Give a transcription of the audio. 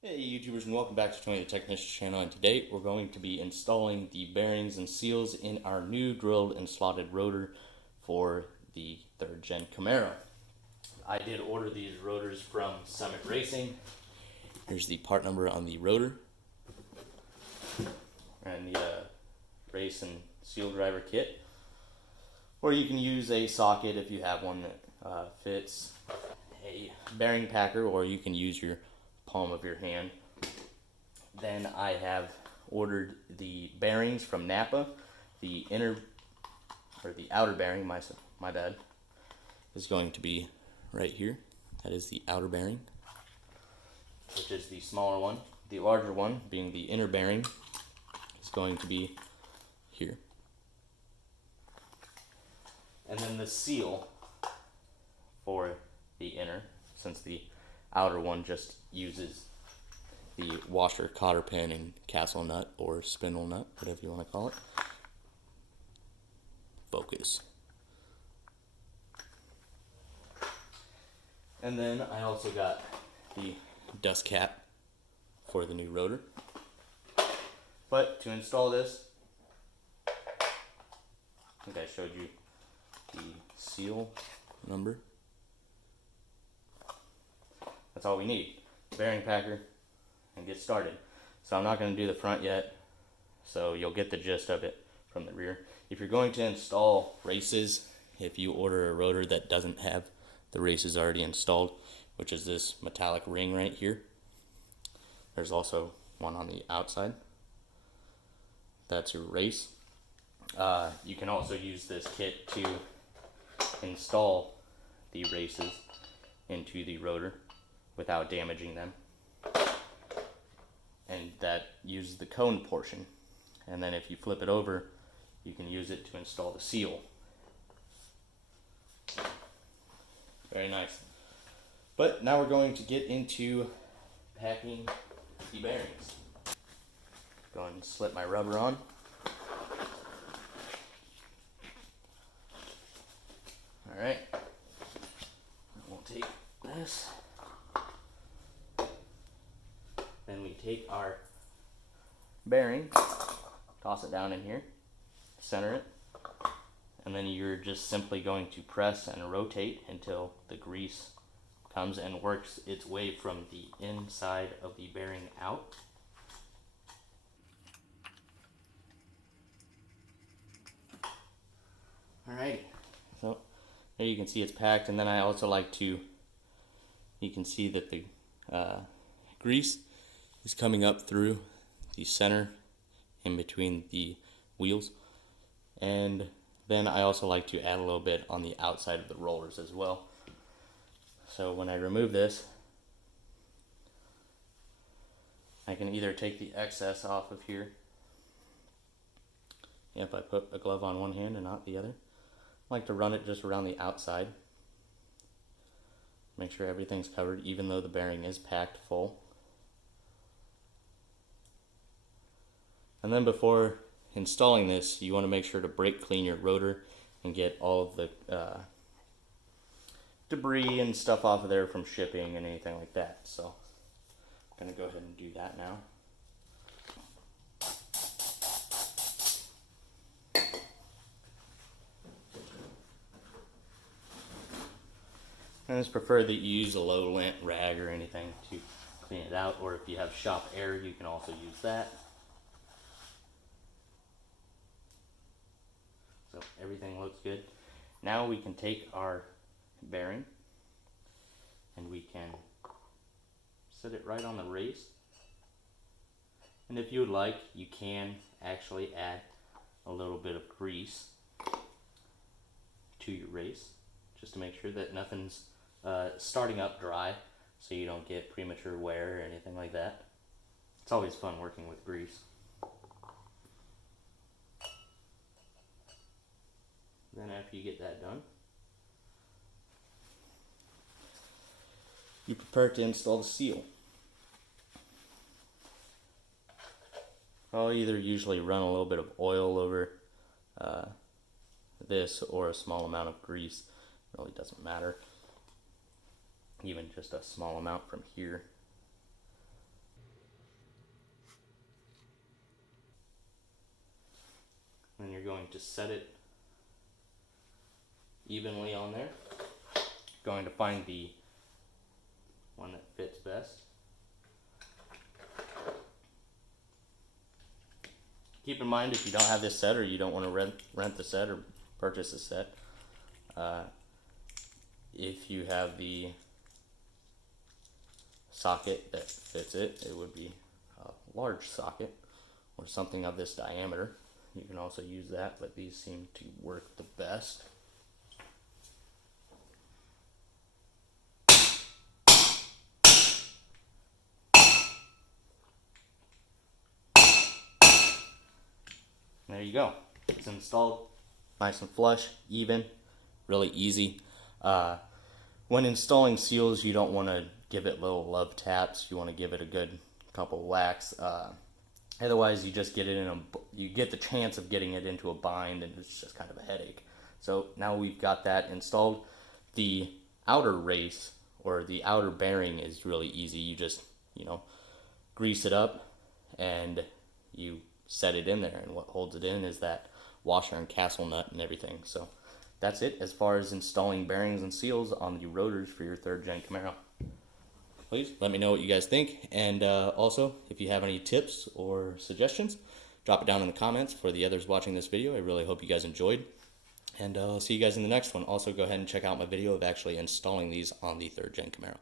Hey YouTubers, and welcome back to Tony the Technician channel, and today we're going to be installing the bearings and seals in our new drilled and slotted rotor for the 3rd gen Camaro. I did order these rotors from Summit Racing. Here's the part number on the rotor and the race and seal driver kit. Or you can use a socket if you have one that fits, a bearing packer, or you can use your palm of your hand. Then I have ordered the bearings from Napa. The outer bearing, my bad, is going to be right here. That is the outer bearing, which is the smaller one. The larger one, being the inner bearing, is going to be here. And then the seal for the inner, since the outer one just uses the washer, cotter pin, and castle nut, or spindle nut, whatever you want to call it. Focus. And then I also got the dust cap for the new rotor. But to install this, I think I showed you the seal number. That's all we need. Bearing packer and get started. So I'm not going to do the front yet, so you'll get the gist of it from the rear. If you're going to install races, if you order a rotor that doesn't have the races already installed, which is this metallic ring right here, there's also one on the outside. That's your race. You can also use this kit to install the races into the rotor without damaging them, and that uses the cone portion. And then if you flip it over, you can use it to install the seal. Very nice. But now we're going to get into packing the bearings. Go ahead and slip my rubber on. Alright, we'll take this. Then we take our bearing, toss it down in here, center it, and then you're just simply going to press and rotate until the grease comes and works its way from the inside of the bearing out. Alright, so there you can see it's packed, and then I also like to, you can see that the grease is coming up through the center in between the wheels. And then I also like to add a little bit on the outside of the rollers as well. So when I remove this, I can either take the excess off of here. If I put a glove on one hand and not the other. I like to run it just around the outside. Make sure everything's covered, even though the bearing is packed full. And then before installing this, you want to make sure to brake clean your rotor and get all of the debris and stuff off of there from shipping and anything like that. So I'm going to go ahead and do that now. And it's preferred that you use a low lint rag or anything to clean it out, or if you have shop air, you can also use that. So everything looks good. Now we can take our bearing and we can set it right on the race. And if you would like, you can actually add a little bit of grease to your race, just to make sure that nothing's starting up dry, so you don't get premature wear or anything like that. It's always fun working with grease. Then after you get that done, you prepare to install the seal. I'll either usually run a little bit of oil over this or a small amount of grease. It really doesn't matter. Even just a small amount from here going to set it evenly on there. Going to find the one that fits best. Keep in mind, if you don't have this set, or you don't want to rent the set or purchase a set, if you have the socket that fits it, it would be a large socket or something of this diameter. You can also use that, but these seem to work the best. There you go. It's installed nice and flush, even, really easy. When installing seals, you don't want to give it little love taps. You want to give it a good couple whacks. Otherwise, you just get it you get the chance of getting it into a bind, and it's just kind of a headache. So now we've got that installed. The outer race or the outer bearing is really easy. You just, grease it up and you set it in there, and what holds it in is that washer and castle nut and everything. So that's it as far as installing bearings and seals on the rotors for your 3rd gen Camaro. Please let me know what you guys think, and also if you have any tips or suggestions, drop it down in the comments. For the others watching this video, I really hope you guys enjoyed, and I'll see you guys in the next one. Also, go ahead and check out my video of actually installing these on the 3rd gen Camaro.